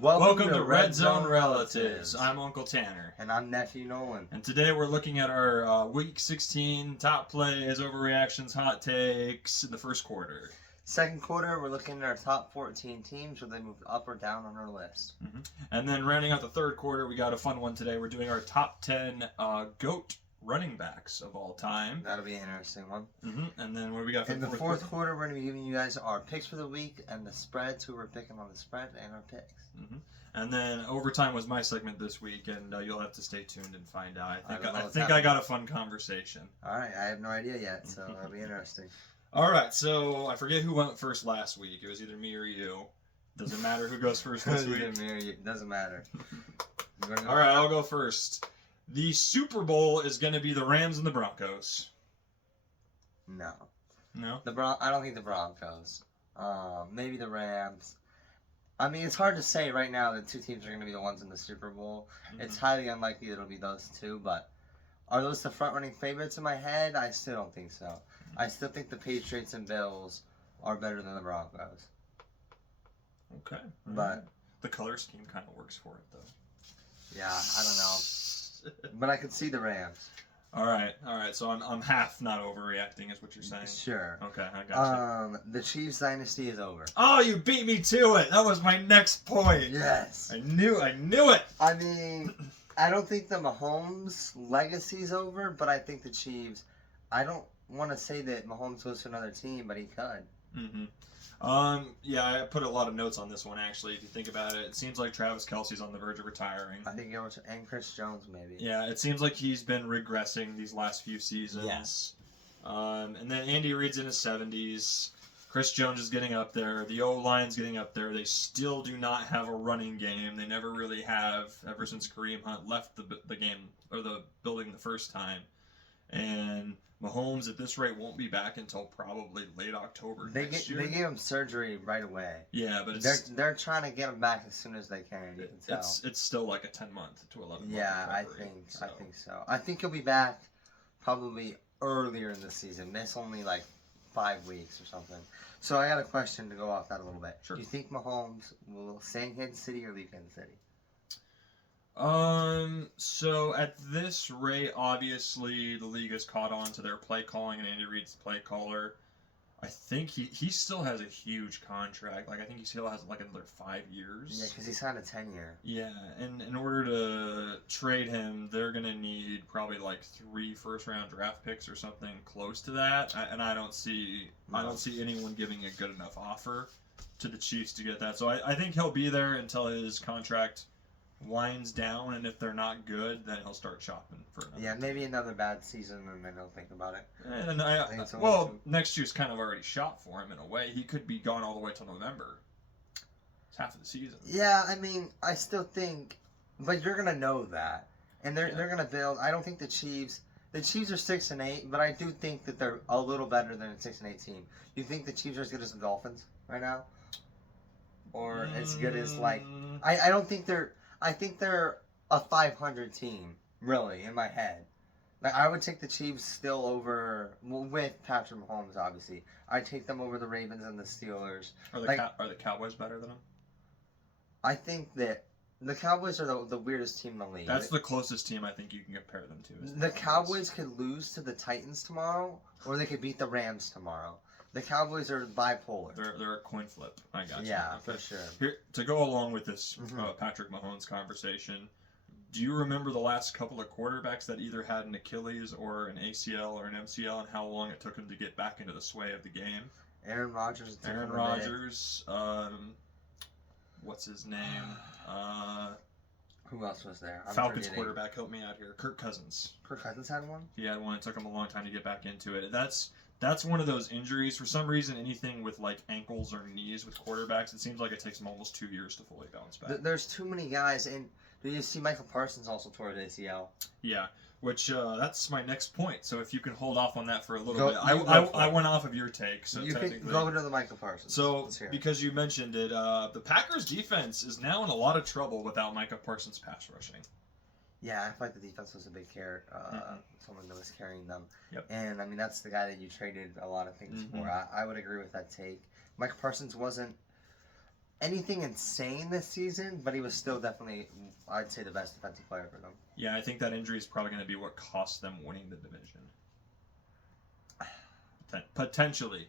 Welcome to Red Zone Relatives. I'm Uncle Tanner. And I'm Nephew Nolan. And today we're looking at our Week 16 top plays, overreactions, hot takes in the first quarter. Second quarter, we're looking at our top 14 teams, whether they moved up or down on our list. Mm-hmm. And then rounding out the third quarter, we got a fun one today. We're doing our top 10 GOAT running backs of all time. That'll be an interesting one. Mm-hmm. And then what do we got for in the fourth quarter? We're going to be giving you guys our picks for the week and the spreads, who we're picking on the spread, and our picks. Mm-hmm. And then overtime was my segment this week, and you'll have to stay tuned and find out. I think I got a fun conversation. All right, I have no idea yet, so that'll be interesting. All right, so I forget who went first last week. It was either me or you. Doesn't matter who goes first this week. Doesn't matter. All right, I'll go first. The Super Bowl is going to be the Rams and the Broncos. No. No? I don't think the Broncos. Maybe the Rams. I mean, it's hard to say right now that two teams are going to be the ones in the Super Bowl. Mm-hmm. It's highly unlikely that it'll be those two, but are those the front-running favorites in my head? I still don't think so. Mm-hmm. I still think the Patriots and Bills are better than the Broncos. Okay. But the color scheme kind of works for it, though. Yeah, I don't know. But I could see the Rams. All right. So I'm half not overreacting, is what you're saying. Sure. Okay, I got you. The Chiefs dynasty is over. Oh, you beat me to it. That was my next point. Yes. I knew it. I mean, I don't think the Mahomes legacy is over, but I think the Chiefs. I don't want to say that Mahomes goes to another team, but he could. Mm-hmm. Yeah, I put a lot of notes on this one, actually. If you think about it, it seems like Travis Kelce's on the verge of retiring. I think and Chris Jones, maybe. Yeah, it seems like he's been regressing these last few seasons. Yes. And then Andy Reid's in his 70s. Chris Jones is getting up there. The O-line's getting up there. They still do not have a running game. They never really have, ever since Kareem Hunt left the game, or the building the first time. And Mahomes, at this rate, won't be back until probably late October next year. They gave him surgery right away. Yeah, but they're trying to get him back as soon as they can. You can tell. It's still like a 10-month to 11-month. Yeah, I think so. I think he'll be back probably earlier in the season. Miss only like 5 weeks or something. So I got a question to go off that a little bit. Sure. Do you think Mahomes will stay in Kansas City or leave Kansas City? So at this rate, obviously the league has caught on to their play calling, and Andy Reid's the play caller. I think he still has a huge contract. Like, I think he still has like another 5 years. Yeah, because he signed a 10-year. Yeah, and in order to trade him, they're gonna need probably like 3 first-round draft picks or something close to that. And I don't see anyone giving a good enough offer to the Chiefs to get that. So I think he'll be there until his contract winds down, and if they're not good, then he'll start shopping for another. Yeah, maybe another bad season, and then he'll think about it. And next year's kind of already shot for him in a way. He could be gone all the way till November. It's half of the season. Yeah, I mean, I still think, but you're gonna know that, and they're gonna build. I don't think the Chiefs are 6-8, but I do think that they're a little better than a 6-8 team. You think the Chiefs are as good as the Dolphins right now, or as good as like? I don't think they're. I think they're a 500 team, really, in my head. Like, I would take the Chiefs still over, with Patrick Mahomes, obviously. I'd take them over the Ravens and the Steelers. Are the Cowboys better than them? I think that the Cowboys are the weirdest team in the league. That's the closest team I think you can compare them to. The Cowboys could lose to the Titans tomorrow, or they could beat the Rams tomorrow. The Cowboys are bipolar. They're a coin flip. I got you. Yeah, okay. For sure. Here, to go along with this Patrick Mahomes conversation, do you remember the last couple of quarterbacks that either had an Achilles or an ACL or an MCL, and how long it took them to get back into the sway of the game? Aaron Rodgers. What's his name? Who else was there? Falcons quarterback, help me out here. Kirk Cousins. Kirk Cousins had one? He had one. It took him a long time to get back into it. That's one of those injuries. For some reason, anything with like ankles or knees with quarterbacks, it seems like it takes them almost 2 years to fully bounce back. There's too many guys. And did you see Michael Parsons also tore his ACL? Yeah, which that's my next point. So if you can hold off on that for a little bit. I went off of your take. So you can go into the Michael Parsons. So because you mentioned it, the Packers defense is now in a lot of trouble without Micah Parsons pass rushing. Yeah, I feel like the defense was a big someone that was carrying them. Yep. And, I mean, that's the guy that you traded a lot of things for. I would agree with that take. Micah Parsons wasn't anything insane this season, but he was still definitely, I'd say, the best defensive player for them. Yeah, I think that injury is probably going to be what cost them winning the division. Potentially.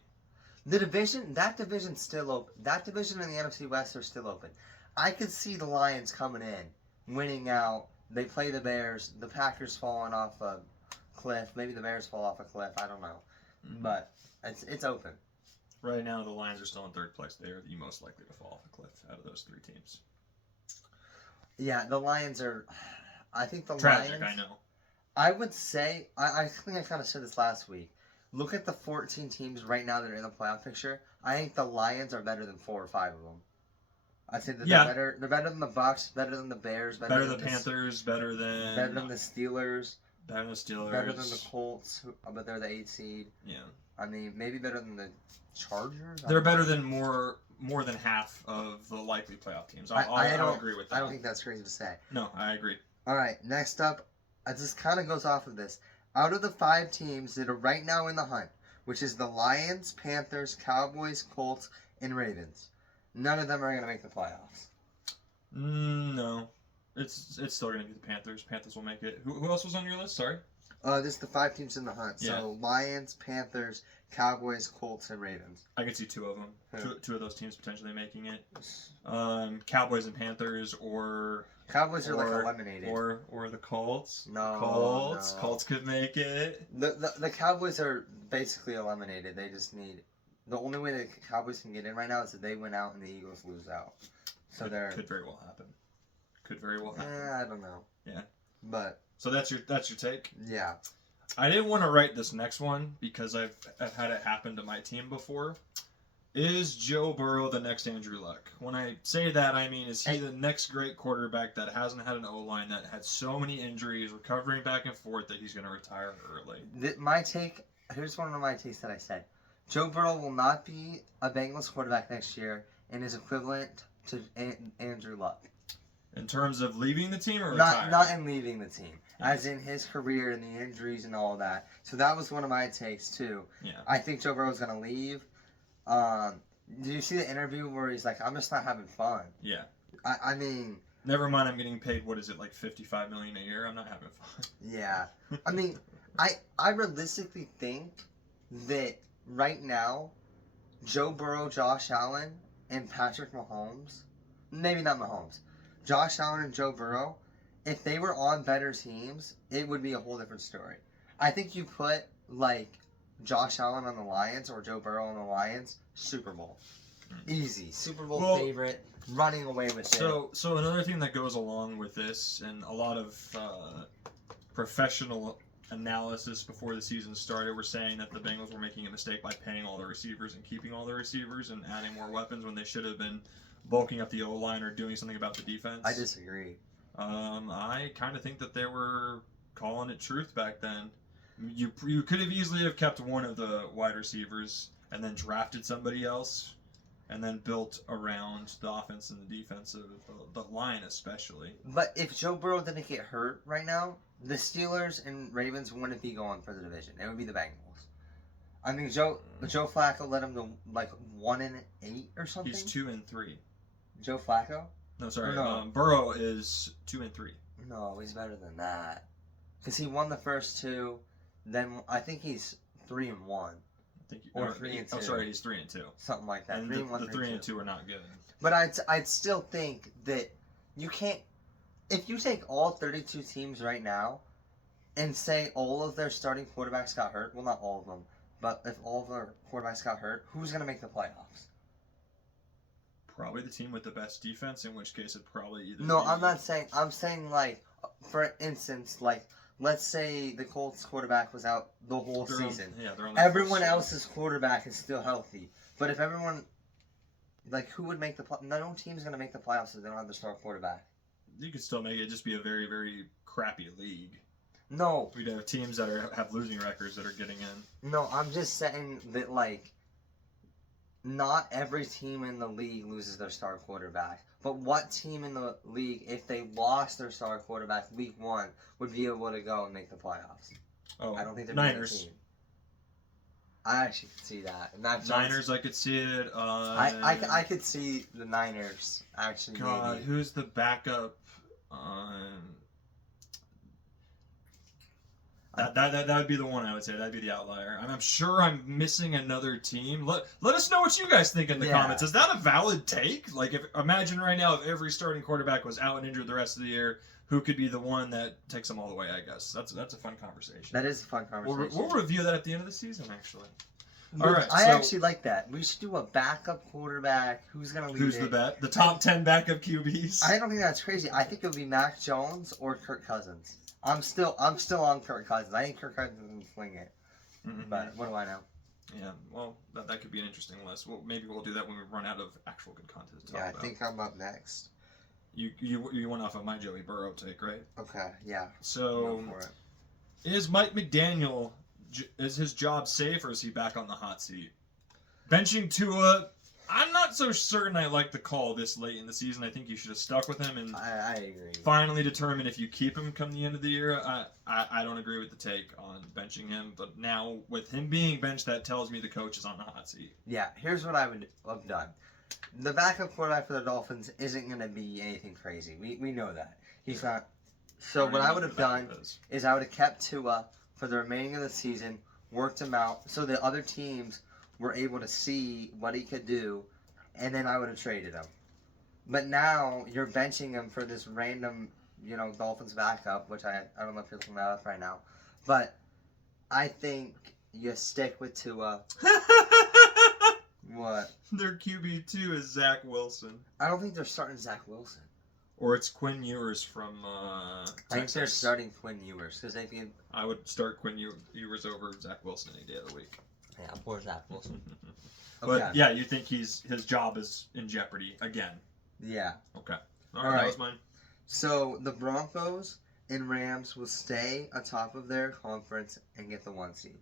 That division's still open. That division and the NFC West are still open. I could see the Lions coming in, winning out. They play the Bears. The Packers falling off a cliff. Maybe the Bears fall off a cliff. I don't know. Mm-hmm. But it's open. Right now, the Lions are still in third place. They are the most likely to fall off a cliff out of those three teams. Yeah, the Lions are. I think the Tragic, Lions. I know. I would say. I think I kind of said this last week. Look at the 14 teams right now that are in the playoff picture. I think the Lions are better than 4 or 5 of them. I'd say that they're better than the Bucks, better than the Bears, better than the Panthers, better than the Steelers, better than the Steelers, better than the Colts, but they're the 8th seed. Yeah. I mean, maybe better than the Chargers. They're better than more than half of the likely playoff teams. I don't agree with that. I don't think that's crazy to say. No, I agree. All right, next up, this kind of goes off of this. Out of the 5 teams that are right now in the hunt, which is the Lions, Panthers, Cowboys, Colts, and Ravens, none of them are going to make the playoffs. No. It's still going to be the Panthers. Panthers will make it. Who else was on your list? Sorry? This is the 5 teams in the hunt. Yeah. So Lions, Panthers, Cowboys, Colts, and Ravens. I could see 2 of them. Who? Two of those teams potentially making it. Cowboys and Panthers, or Cowboys are like eliminated. Or the Colts. No. Colts. No. Colts could make it. The Cowboys are basically eliminated. They just need. The only way the Cowboys can get in right now is if they win out and the Eagles lose out. So could very well happen. Could very well happen. I don't know. Yeah. But so that's your take. Yeah. I didn't want to write this next one because I've had it happen to my team before. Is Joe Burrow the next Andrew Luck? When I say that, I mean, is he the next great quarterback that hasn't had an O-line, that had so many injuries, recovering back and forth, that he's going to retire early? My take, here's one of my takes that I said. Joe Burrow will not be a Bengals quarterback next year and is equivalent to Andrew Luck. In terms of leaving the team or retiring? retiring? Not in leaving the team. As in his career and the injuries and all that. So that was one of my takes, too. Yeah. I think Joe Burrow's going to leave. Did you see the interview where he's like, I'm just not having fun? Yeah. I mean... Never mind, I'm getting paid, what is it, like $55 million a year? I'm not having fun. Yeah. I mean, I realistically think that right now, Joe Burrow, Josh Allen, and Patrick Mahomes, maybe not Mahomes, Josh Allen and Joe Burrow, if they were on better teams, it would be a whole different story. I think you put, like, Josh Allen on the Lions or Joe Burrow on the Lions, Super Bowl. Easy. Super Bowl favorite, running away with it. So another thing that goes along with this, and a lot of professional analysis before the season started were saying that the Bengals were making a mistake by paying all the receivers and keeping all the receivers and adding more weapons when they should have been bulking up the O-line or doing something about the defense. I disagree. I kind of think that they were calling it truth back then. You could have easily have kept one of the wide receivers and then drafted somebody else and then built around the offense and the defense of the line especially. But if Joe Burrow didn't get hurt right now, the Steelers and Ravens wouldn't be going for the division. It would be the Bengals. I mean, Joe Flacco led them to like 1-8 or something. He's 2-3. Joe Flacco? No, sorry. No. Burrow is 2-3. No, he's better than that. Because he won the first 2. Then I think he's 3-1. Or 3-2. Oh, sorry, he's 3-2. Something like that. And 3-1, the 3-2 are not good. But I'd still think that you can't. If you take all 32 teams right now and say all of their starting quarterbacks got hurt, well, not all of them, but if all of their quarterbacks got hurt, who's going to make the playoffs? Probably the team with the best defense, in which case it'd probably either. No, I'm not saying. I'm saying, like, for instance, like, let's say the Colts quarterback was out the whole season. Everyone else's quarterback is still healthy. But if everyone, like, who would make the no team's going to make the playoffs if they don't have their star quarterback. You could still make it just be a very, very crappy league. No. We'd have teams that have losing records that are getting in. No, I'm just saying that, like, not every team in the league loses their star quarterback. But what team in the league, if they lost their star quarterback week 1, would be able to go and make the playoffs? Oh, I don't think they're Niners. team. I actually could see that. Niners, I could see it. I could see the Niners actually. God, maybe. who's the backup? That would be the one I would say. That'd be the outlier. And I'm sure I'm missing another team. Let us know what you guys think in the comments. Is that a valid take? Like, if imagine right now if every starting quarterback was out and injured the rest of the year, who could be the one that takes them all the way? I guess that's a fun conversation. That is a fun conversation. We'll review that at the end of the season, actually. All right. I actually like that. We should do a backup quarterback. Who's gonna lead? Who's the bet? The top 10 backup QBs. I don't think that's crazy. I think it would be Mac Jones or Kirk Cousins. I'm still on Kirk Cousins. I think Kirk Cousins can swing it. Mm-hmm. But what do I know? Yeah, well, that could be an interesting list. Well, maybe we'll do that when we run out of actual good content to talk about. I think I'm up next. You went off of my Joey Burrow take, right? Okay, yeah. So, Go for it. is Mike McDaniel, is his job safe, or is he back on the hot seat? Benching Tua, I'm not so certain I like the call this late in the season. I think you should have stuck with him and I agree. finally determine if you keep him come the end of the year. I don't agree with the take on benching him, but now with him being benched, that tells me the coach is on the hot seat. Yeah, here's what I would have done. The backup quarterback for the Dolphins isn't going to be anything crazy. We know that. He's not. So what I would have done is I would have kept Tua for the remaining of the season, worked him out, so the other teams were able to see what he could do, and then I would have traded him. But now you're benching him for this random, Dolphins backup, which I don't know if you're looking that up right now. But I think you stick with Tua. What? Their QB2 is Zach Wilson. I don't think they're starting Zach Wilson. Or it's Quinn Ewers from Texas. I think they're starting Quinn Ewers because I would start Quinn Ewers over Zach Wilson any day of the week. Yeah, poor Zach Wilson. But yeah, you think his job is in jeopardy again? Yeah. Okay. All right. That was mine. So the Broncos and Rams will stay atop of their conference and get the 1 seed.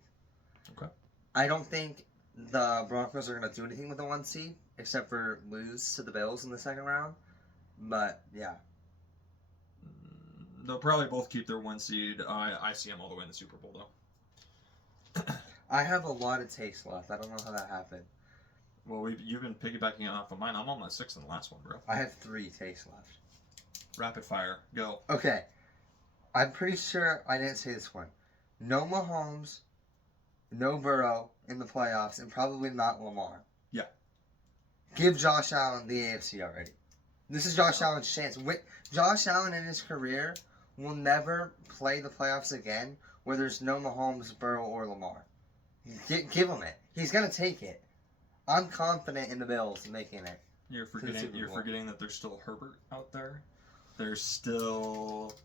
Okay. I don't think the Broncos are going to do anything with the 1 seed except for lose to the Bills in the second round. But yeah. They'll probably both keep their 1 seed. I see them all the way in the Super Bowl though. I have a lot of takes left. I don't know how that happened. Well, you've been piggybacking off of mine. I'm on my 6th and last one, bro. I have 3 takes left. Rapid fire. Go. Okay. I'm pretty sure I didn't say this one. No Mahomes, no Burrow in the playoffs, and probably not Lamar. Yeah. Give Josh Allen the AFC already. This is Josh Allen's chance. Josh Allen in his career will never play the playoffs again where there's no Mahomes, Burrow, or Lamar. Give him it. He's going to take it. I'm confident in the Bills making it. You're forgetting that there's still Herbert out there. There's still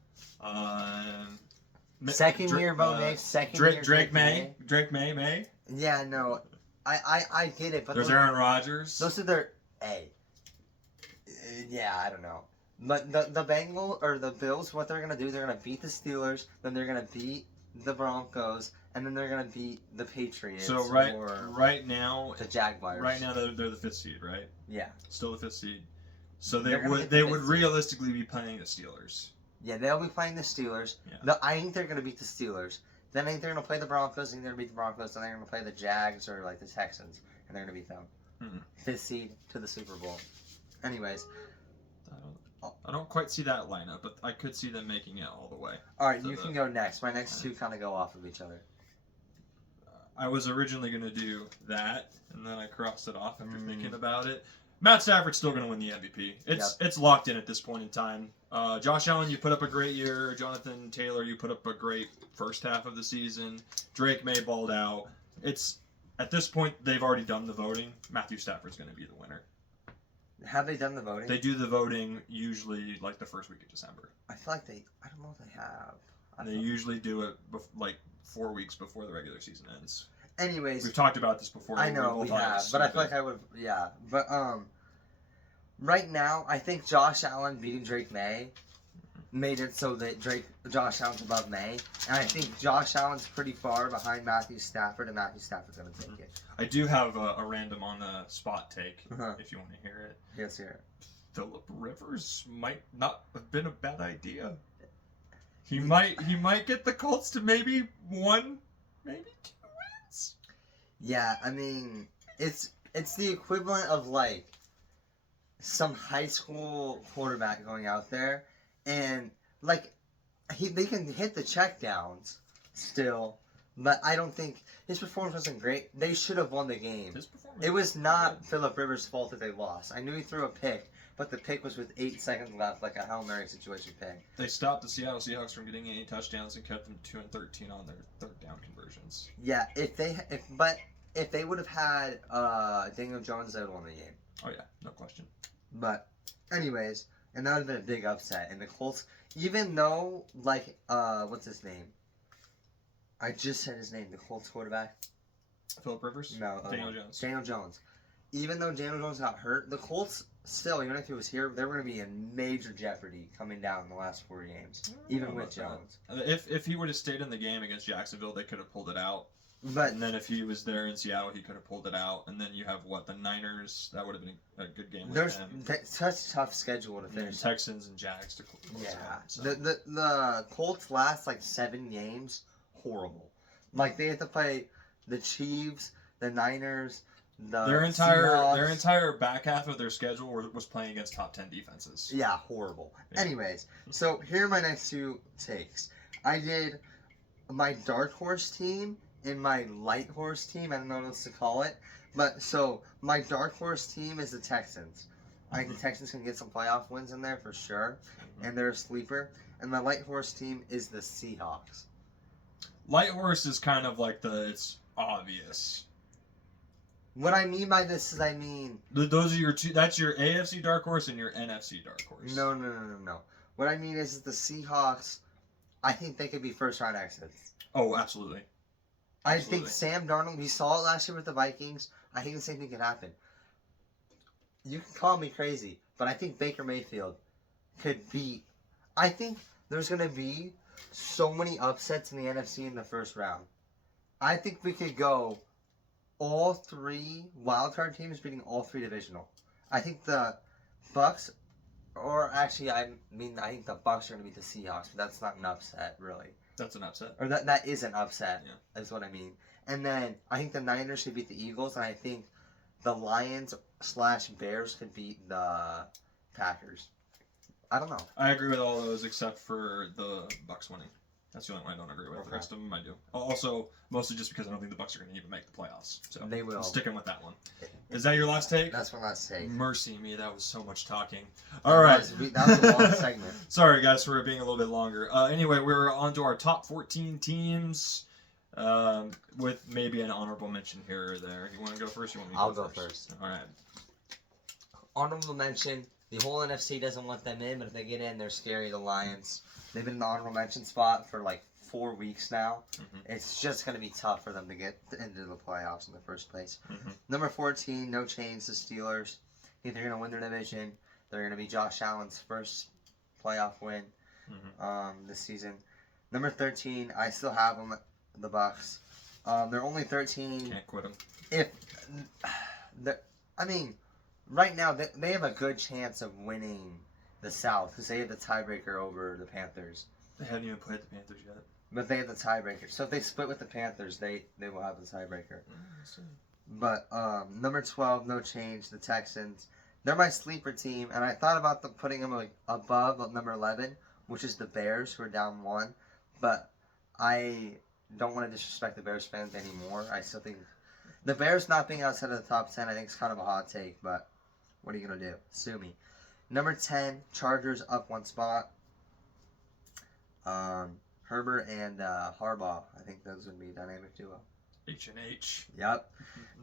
second year Bo Nix, second year Drake May. Yeah, no. I get it, but there's Aaron Rodgers. Those are their yeah, I don't know. But the Bengals or the Bills, what they're gonna do, they're gonna beat the Steelers, then they're gonna beat the Broncos, and then they're gonna beat the Patriots. So right now, the Jaguars. Right now they're the 5th seed, right? Yeah. Still the 5th seed. So they would realistically be playing the Steelers. Yeah, they'll be playing the Steelers. Yeah. I think they're gonna beat the Steelers. Then I think they're gonna play the Broncos, and they're gonna beat the Broncos, and they're gonna play the Jags or like the Texans, and they're gonna beat them. 5th seed to the Super Bowl. Anyways. I don't quite see that lineup, but I could see them making it all the way. All right, you can go next. My next 2 kind of go off of each other. I was originally going to do that, and then I crossed it off after thinking about it. Matt Stafford's still going to win the MVP. It's locked in at this point in time. Josh Allen, you put up a great year. Jonathan Taylor, you put up a great first half of the season. Drake May balled out. At this point, they've already done the voting. Matthew Stafford's going to be the winner. Have they done the voting? They do the voting usually like the first week of December. I feel like I don't know if they have. They usually do it like 4 weeks before the regular season ends. Anyways. We've talked about this before. I know we have, but I feel like I would, yeah. But right now, I think Josh Allen beating Drake May made it so that Josh Allen's above May. And I think Josh Allen's pretty far behind Matthew Stafford, and Matthew Stafford's going to take it. I do have a random on the spot take, if you want to hear it. Yes, hear it. Phillip Rivers might not have been a bad idea. He might get the Colts to maybe 1, maybe 2 wins. Yeah, I mean, it's the equivalent of like some high school quarterback going out there, and like they can hit the checkdowns still, but I don't think his performance wasn't great. They should have won the game. His performance. It was not Phillip Rivers' fault that they lost. I knew he threw a pick, but the pick was with 8 seconds left, like a Hail Mary situation pick. They stopped the Seattle Seahawks from getting any touchdowns and kept them 2-13 on their third down conversions. Yeah, if they would have had Daniel Jones, they would have won the game. Oh yeah, no question. But anyways, and that would have been a big upset. And the Colts, even though like what's his name? I just said his name. The Colts quarterback. Phillip Rivers? No, Daniel Jones. Daniel Jones. Even though Daniel Jones got hurt, the Colts still, even if he was here, they were going to be in major jeopardy coming down in the last 4 games, even with Jones. If he would have stayed in the game against Jacksonville, they could have pulled it out. But and then if he was there in Seattle, he could have pulled it out. And then you have the Niners. That would have been a good game. There's such a tough schedule to finish. Texans and Jags to close out. So. The Colts last like 7 games horrible. Like they have to play the Chiefs, the Niners, their entire back half of their schedule was playing against top 10 defenses. Yeah, horrible. Yeah. Anyways, so here are my next 2 takes. I did my dark horse team and my light horse team. I don't know what else to call it. But so my dark horse team is the Texans. I think the Texans can get some playoff wins in there for sure, and they're a sleeper. And my light horse team is the Seahawks. Light horse is kind of like it's obvious. What I mean by this is those are your 2. That's your AFC dark horse and your NFC dark horse. No. What I mean is the Seahawks. I think they could be first round exits. Oh, absolutely. I think Sam Darnold. We saw it last year with the Vikings. I think the same thing could happen. You can call me crazy, but I think Baker Mayfield could beat. I think there's gonna be so many upsets in the NFC in the first round. I think we could go all 3 wildcard teams beating all 3 divisional. I think the Bucks, or actually, I think the Bucks are going to beat the Seahawks, but that's not an upset, really. That's an upset. Or that is an upset, yeah. is what I mean. And then I think the Niners should beat the Eagles, and I think the Lions/Bears could beat the Packers. I don't know. I agree with all those except for the Bucks winning. That's the only one I don't agree with. Okay. The rest of them I do. Also, mostly just because I don't think the Bucks are going to even make the playoffs. So they will. I'm sticking with that one. Is that your last take? That's my last take. Mercy me, that was so much talking. All right. That was a long segment. Sorry, guys, for it being a little bit longer. Anyway, we're on to our top 14 teams with maybe an honorable mention here or there. You want to go first? Or you want me to I'll go first. All right. Honorable mention. The whole NFC doesn't want them in, but if they get in, they're scary. The Lions. They've been in the honorable mention spot for like 4 weeks now. Mm-hmm. It's just going to be tough for them to get into the playoffs in the first place. Mm-hmm. Number 14, no change, the Steelers. I think they're going to win their division. They're going to be Josh Allen's first playoff win this season. Number 13, I still have them, the Bucks. They're only 13. Can't quit them. Right now, they have a good chance of winning the South because they have the tiebreaker over the Panthers. They haven't even played the Panthers yet. But they have the tiebreaker. So if they split with the Panthers, they will have the tiebreaker. But number 12, no change, the Texans. They're my sleeper team, and I thought about putting them like above number 11, which is the Bears, who are down 1. But I don't want to disrespect the Bears fans anymore. I still think the Bears not being outside of the top 10, I think is kind of a hot take, but what are you going to do? Sue me. Number 10, Chargers up 1 spot. Herbert and Harbaugh. I think those would be a dynamic duo. H&H. Yep.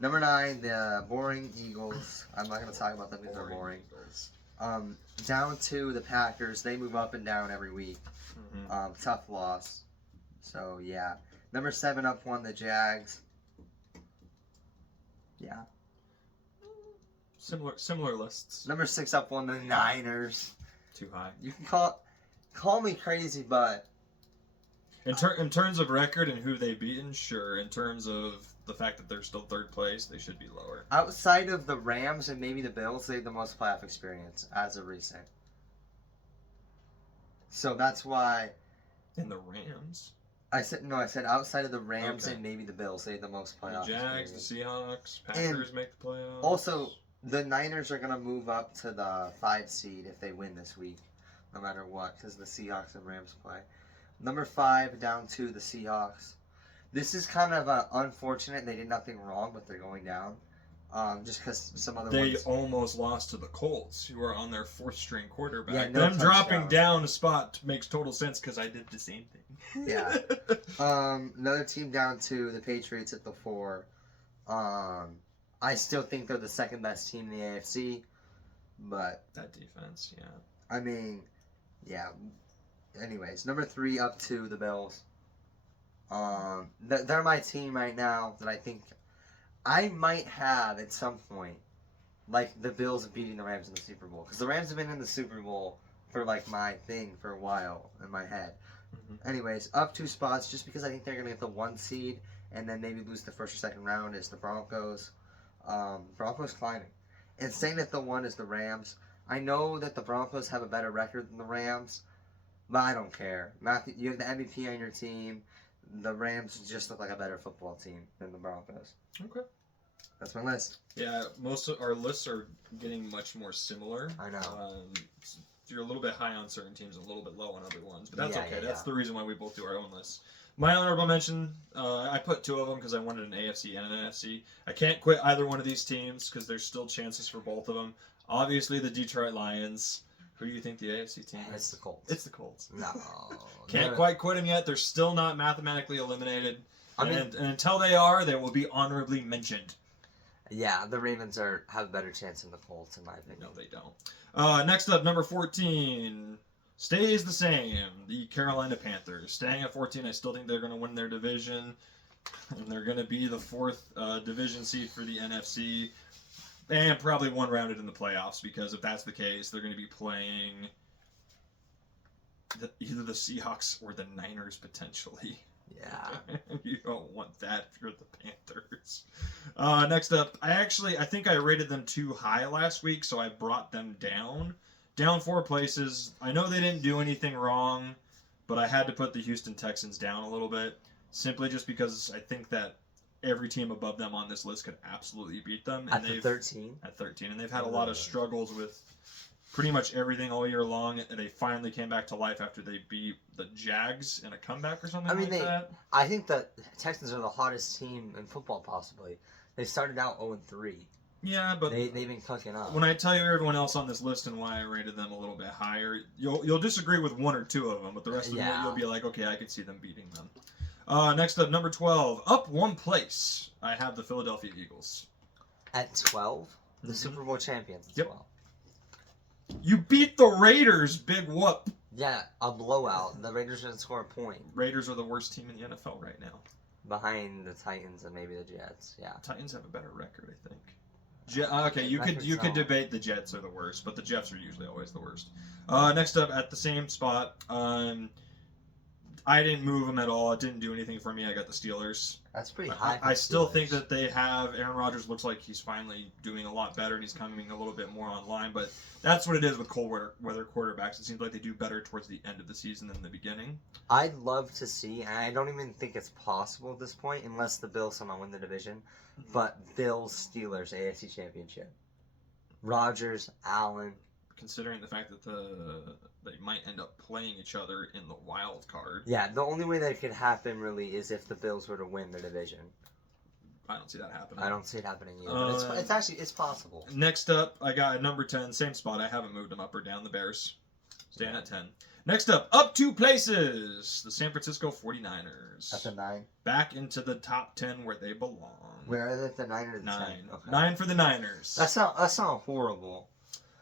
Number 9, the boring Eagles. I'm not going to talk about them because they're boring. Down to the Packers. They move up and down every week. Mm-hmm. Tough loss. So, yeah. Number 7, up 1, the Jags. Yeah. Similar lists. Number 6, up 1, the Niners. Too high. You can call me crazy, but in terms of record and who they've beaten, sure. In terms of the fact that they're still 3rd place, they should be lower. Outside of the Rams and maybe the Bills, they have the most playoff experience as of recent. So that's why. And the Rams. I said outside of the Rams Okay. and maybe the Bills, they had the most The playoff Jags, the experience. Seahawks, Packers make the playoffs. Also, the Niners are gonna move up to the 5 seed if they win this week, no matter what, because the Seahawks and Rams play. Number 5 down to the Seahawks. This is kind of unfortunate. They did nothing wrong, but they're going down. Just because some other they ones. almost lost to the Colts, who are on their 4th-string quarterback. Yeah, no Them dropping touchdowns. down a spot makes total sense because I did the same thing. Yeah. Another team down to the Patriots at the 4. I still think they're the second best team in the AFC, but That defense, yeah. I mean, yeah. Anyways, number 3 up to the Bills. They're my team right now that I think I might have at some point, like the Bills beating the Rams in the Super Bowl, because the Rams have been in the Super Bowl for like my thing for a while in my head. Mm-hmm. Anyways, up 2 spots just because I think they're gonna get the 1 seed and then maybe lose the first or second round is the Broncos. Broncos climbing, and staying at the 1 is the Rams. I know that the Broncos have a better record than the Rams, but I don't care. Matthew, you have the MVP on your team. The Rams just look like a better football team than the Broncos. Okay. That's my list. Yeah, most of our lists are getting much more similar. I know. You're a little bit high on certain teams, a little bit low on other ones, but that's Yeah, okay. yeah, That's yeah. the reason why we both do our own lists. My honorable mention, I put 2 of them because I wanted an AFC and an NFC. I can't quit either one of these teams because there's still chances for both of them. Obviously, the Detroit Lions. Who do you think the AFC team is? It's the Colts. It's the Colts. No. Can't quite quit them yet. They're still not mathematically eliminated. I mean, and until they are, they will be honorably mentioned. yeah, the Ravens have a better chance than the Colts, in my opinion. No, they don't. Next up, number 14. Stays the same. The Carolina Panthers. Staying at 14, I still think they're going to win their division. And they're going to be the 4th division seed for the NFC. And probably 1 rounded in the playoffs, because if that's the case, they're going to be playing either the Seahawks or the Niners, potentially. Yeah. You don't want that if you're the Panthers. Next up, I think I rated them too high last week, so I brought them down 4 places. I know they didn't do anything wrong, but I had to put the Houston Texans down a little bit, simply just because I think that every team above them on this list could absolutely beat them. And At 13? At 13, and they've had a lot of struggles with pretty much everything all year long, and they finally came back to life after they beat the Jags in a comeback or something that. I think the Texans are the hottest team in football, possibly. They started out 0-3. Yeah, but they've been cooking up. When I tell you everyone else on this list and why I rated them a little bit higher, you'll disagree with 1 or 2 of them, but the rest of them you'll be like, okay, I could see them beating them. Next up, number 12, up 1 place. I have the Philadelphia Eagles. At 12? The Mhm. Super Bowl champions at Yep. 12. You beat the Raiders, big whoop. Yeah, a blowout. The Raiders didn't score a point. Raiders are the worst team in the NFL right now. Behind the Titans and maybe the Jets, yeah. Titans have a better record, I think. Okay, you could debate the Jets are the worst, but the Jets are usually always the worst. Next up, at the same spot, I didn't move them at all. It didn't do anything for me. I got the Steelers. That's pretty high. I still think that they have Aaron Rodgers. Looks like he's finally doing a lot better, and he's coming a little bit more online. But that's what it is with cold weather quarterbacks. It seems like they do better towards the end of the season than the beginning. I'd love to see, and I don't even think it's possible at this point, unless the Bills somehow win the division. But Bills Steelers AFC Championship. Rodgers, Allen. Considering the fact that they might end up playing each other in the wild card. Yeah, the only way that it could happen really is if the Bills were to win the division. I don't see that happening. I don't see it happening either. But it's possible. Next up, I got number 10, same spot. I haven't moved them up or down. The Bears staying at 10. Next up 2 places. The San Francisco 49ers. At the 9. Back into the top 10 where they belong. Where are they? The 9 or the 9. 10? Okay. 9 for the Niners. That's not horrible.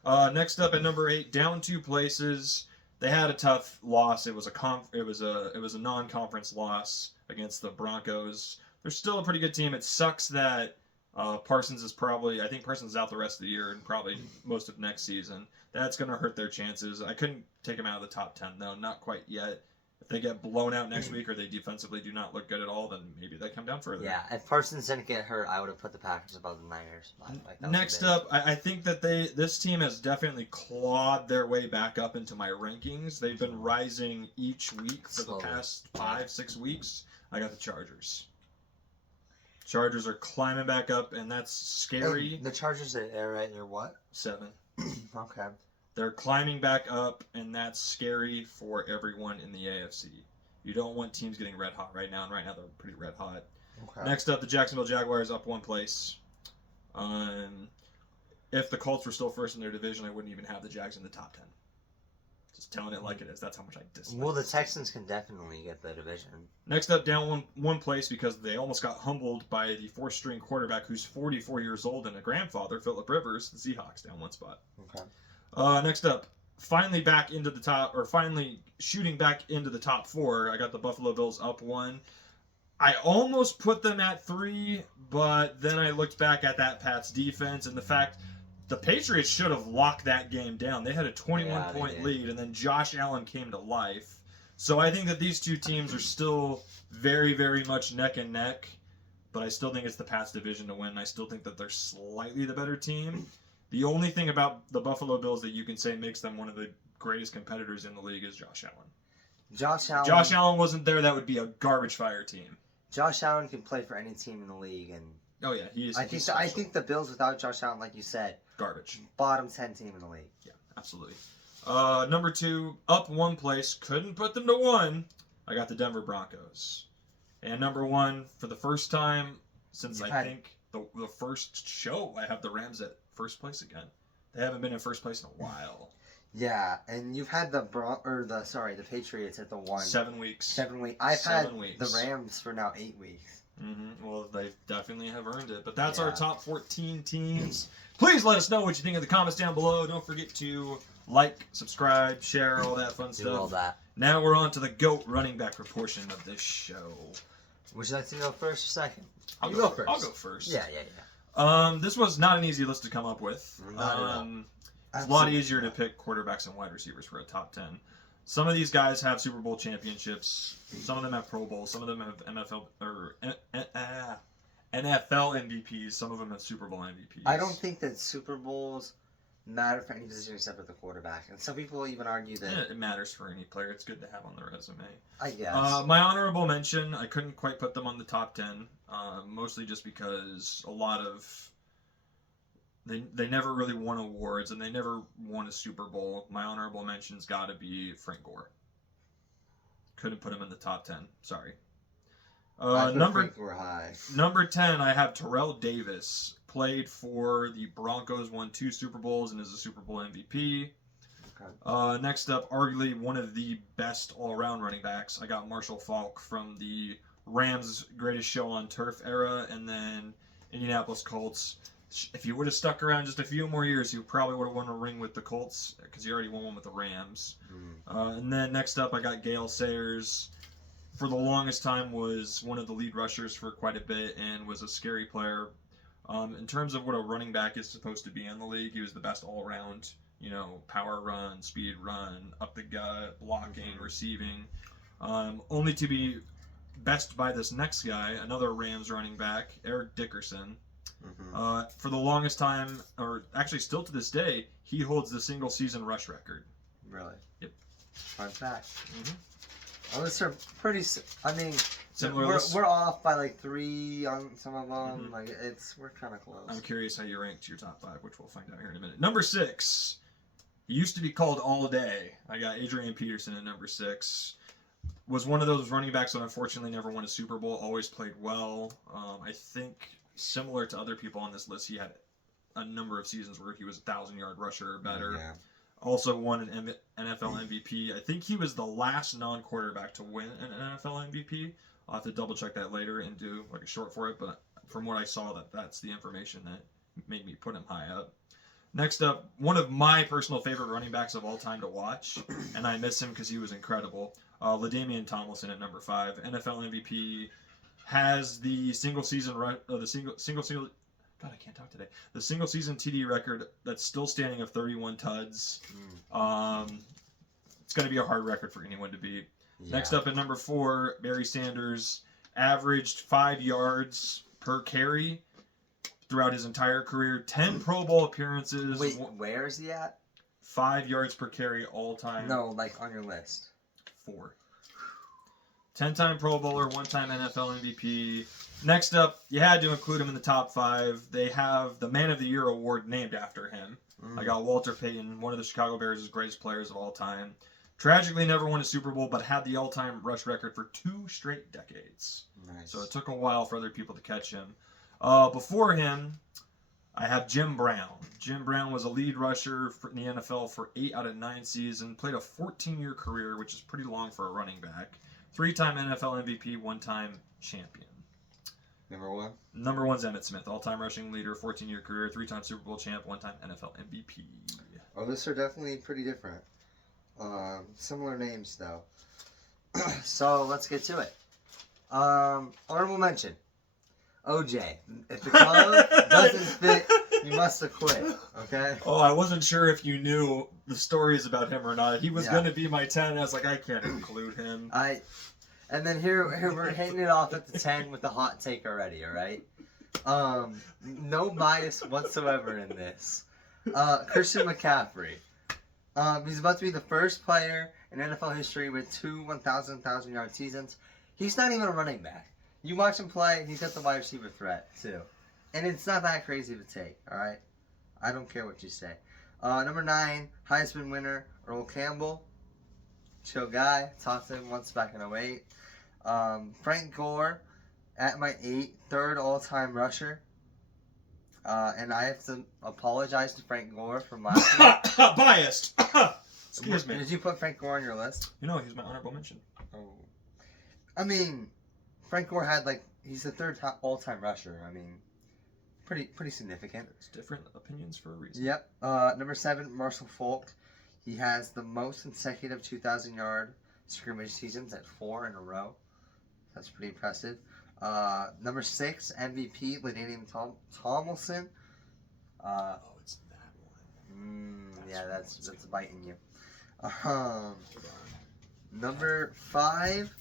Next up at number 8, down 2 places. They had a tough loss. It was a non-conference loss against the Broncos. They're still a pretty good team. It sucks that Parsons is out the rest of the year and probably most of next season. That's going to hurt their chances. I couldn't take them out of the top 10 though, not quite yet. If they get blown out next week or they defensively do not look good at all, then maybe they come down further. Yeah, if Parsons didn't get hurt, I would have put the Packers above the Niners. Next up, I think that this team has definitely clawed their way back up into my rankings. They've been rising each week for the past 5-6 weeks. I got the Chargers. Chargers are climbing back up, and that's scary. And the Chargers are what? 7. Okay. They're climbing back up, and that's scary for everyone in the AFC. You don't want teams getting red hot right now, and right now they're pretty red hot. Okay. Next up, the Jacksonville Jaguars up 1 place. If the Colts were still first in their division, I wouldn't even have the Jags in the top 10. Just telling it like it is. That's how much I dislike. Well, the Texans can definitely get the division. Next up, down one place because they almost got humbled by the 4th-string quarterback who's 44 years old and a grandfather, Phillip Rivers. The Seahawks down 1 spot. Okay. Next up, finally shooting back into the top 4. I got the Buffalo Bills up 1. I almost put them at 3, but then I looked back at that Pats defense and the fact the Patriots should have locked that game down. They had a 21-point lead, and then Josh Allen came to life. So I think that these two teams are still very, very much neck and neck, but I still think it's the Pats division to win. I still think that they're slightly the better team. The only thing about the Buffalo Bills that you can say makes them one of the greatest competitors in the league is Josh Allen. Josh Allen wasn't there, that would be a garbage fire team. Josh Allen can play for any team in the league, and oh yeah, he is. I think the Bills without Josh Allen, like you said, garbage. Bottom 10 team in the league. Yeah, absolutely. Number 2, up 1 place, couldn't put them to 1. I got the Denver Broncos, and number 1 for the first time since think the first show, I have the Rams at first place again. They haven't been in first place in a while. Yeah, and you've had the Patriots at the 1. 7 weeks. 7 weeks. I've had the Rams for now 8 weeks. Mm-hmm. Well, they definitely have earned it. But that's our top 14 teams. Please let us know what you think in the comments down below. Don't forget to like, subscribe, share, all that fun stuff. Do all that. Now we're on to the GOAT running back proportion of this show. Would you like to go first or second? I'll go first. I'll go first. Yeah. This was not an easy list to come up with. It's a lot easier to pick quarterbacks and wide receivers for a top 10. Some of these guys have Super Bowl championships. Some of them have Pro Bowls. Some of them have NFL MVPs. Some of them have Super Bowl MVPs. I don't think that Super Bowls matter for any position except for the quarterback. And some people even argue that it matters for any player. It's good to have on the resume. I guess. My honorable mention, I couldn't quite put them on the top 10, mostly just because a lot of they never really won awards and they never won a Super Bowl. My honorable mention's got to be Frank Gore. Couldn't put him in the top 10. Sorry. Number 10, I have Terrell Davis. Played for the Broncos, won 2 Super Bowls, and is a Super Bowl MVP. Okay. Next up, arguably one of the best all-around running backs. I got Marshall Faulk from the Rams' Greatest Show on Turf era, and then Indianapolis Colts. If he would have stuck around just a few more years, he probably would have won a ring with the Colts, because he already won one with the Rams. And then next up, I got Gale Sayers. For the longest time, was one of the lead rushers for quite a bit, and was a scary player. In terms of what a running back is supposed to be in the league, he was the best all-around, power run, speed run, up the gut, blocking, receiving. Only to be bested by this next guy, another Rams running back, Eric Dickerson. For the longest time, or actually still to this day, he holds the single-season rush record. Really? Yep. Fun fact. Well, these are pretty. I mean, similar. We're off by like 3 on some of them. Like we're kind of close. I'm curious how you ranked your top 5, which we'll find out here in a minute. Number 6. He used to be called All Day. I got Adrian Peterson at number 6. Was one of those running backs that unfortunately never won a Super Bowl. Always played well. I think similar to other people on this list, he had a number of seasons where he was a 1,000-yard rusher or better. Yeah. Also won an NFL MVP. I think he was the last non-quarterback to win an NFL MVP. I'll have to double-check that later and do like a short for it, but from what I saw, that's the information that made me put him high up. Next up, one of my personal favorite running backs of all time to watch, and I miss him because he was incredible, LaDainian Tomlinson at number 5. NFL MVP, has the single-season God, I can't talk today. The single-season TD record that's still standing of 31 tuds. It's going to be a hard record for anyone to beat. Yeah. Next up at number 4, Barry Sanders averaged 5 yards per carry throughout his entire career. 10 Pro Bowl appearances. Wait, where is he at? 5 yards per carry all time. No, like on your list. 4. 10-time Pro Bowler, 1-time NFL MVP. Next up, you had to include him in the top 5. They have the Man of the Year award named after him. I got Walter Payton, one of the Chicago Bears' greatest players of all time. Tragically never won a Super Bowl, but had the all-time rush record for 2 straight decades. Nice. So it took a while for other people to catch him. Before him, I have Jim Brown. Jim Brown was a lead rusher in the NFL for 8 out of 9 seasons. Played a 14-year career, which is pretty long for a running back. 3-time NFL MVP, 1-time champion. Number 1? Number 1's Emmitt Smith, all-time rushing leader, 14-year career, 3-time Super Bowl champ, 1-time NFL MVP. Oh, these are definitely pretty different. Similar names, though. So, let's get to it. Honorable mention. OJ. If the club doesn't fit, you must have quit. Okay? Oh, I wasn't sure if you knew the stories about him or not. He was going to be my 10, and I was like, I can't include him. And then here we're hitting it off at the 10 with the hot take already, alright? No bias whatsoever in this. Christian McCaffrey. He's about to be the first player in NFL history with 2 1,000-yard seasons. He's not even a running back. You watch him play, he's got the wide receiver threat, too. And it's not that crazy of a take, alright? I don't care what you say. Number 9, Heisman winner, Earl Campbell. Chill guy. Talked to him once back in 2008. Frank Gore, at my 8, 3rd all-time rusher. And I have to apologize to Frank Gore from last week. Biased. Excuse me. Did you put Frank Gore on your list? You know, he's my honorable mention. Oh. I mean, Frank Gore had he's the 3rd all-time rusher. I mean, pretty significant. It's different opinions for a reason. Yep. Number 7, Marshall Faulk. He has the most consecutive 2,000-yard scrimmage seasons at 4 in a row. That's pretty impressive. Number 6, MVP, LaDainian Tomlinson. It's that one. Yeah, that's biting you. Number 5,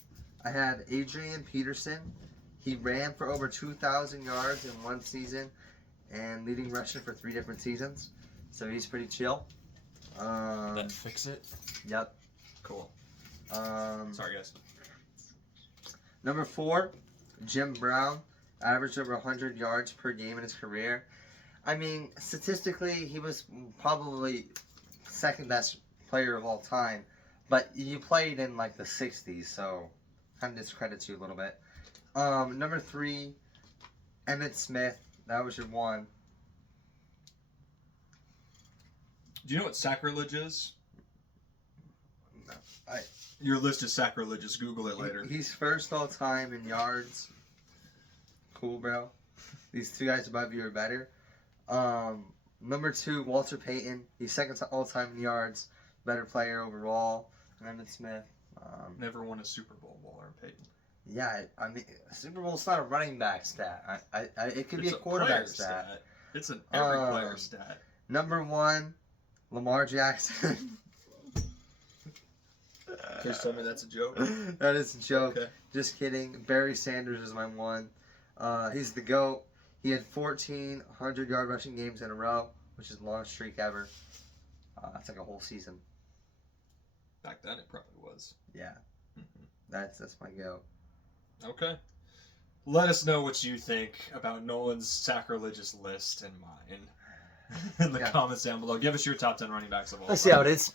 I have Adrian Peterson. He ran for over 2,000 yards in one season and leading rusher for 3 different seasons. So he's pretty chill. That fix it? Yep. Cool. Sorry, guys. Number 4, Jim Brown. Averaged over 100 yards per game in his career. I mean, statistically, he was probably second best player of all time. But you played in the 60s, so kind of discredits you a little bit. Number 3, Emmitt Smith. That was your 1. Do you know what sacrilege is? No. Your list is sacrilegious. Google it later. He's first all time in yards. Cool, bro. These 2 guys above you are better. Number 2, Walter Payton. He's second all time in yards. Better player overall. And Emmitt Smith. Never won a Super Bowl, Walter Payton. Yeah, I mean, Super Bowl's not a running back stat. It could be a quarterback stat. It's an every player stat. Number 1, Lamar Jackson. Please tell me that's a joke. That is a joke. Okay. Just kidding. Barry Sanders is my 1. He's the GOAT. He had 1,400-yard rushing games in a row, which is the longest streak ever. That's like a whole season. Back then, it probably was. Yeah. That's my GOAT. Okay. Let us know what you think about Nolan's sacrilegious list and mine in the comments down below. Give us your top 10 running backs of all time. Let's see how it is.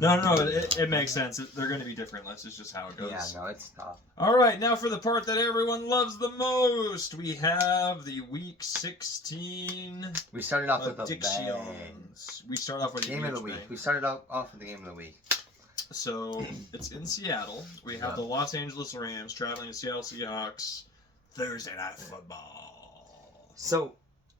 No, it makes sense. They're going to be different lists. It's just how it goes. Yeah, no, it's tough. All right, now for the part that everyone loves the most. We have the Week 16 We started off with a bang. predictions. We start off with a Game of the huge week. bang. We started off with the game of the week. So it's in Seattle. We have the Los Angeles Rams traveling to Seattle Seahawks. Thursday Night Football. So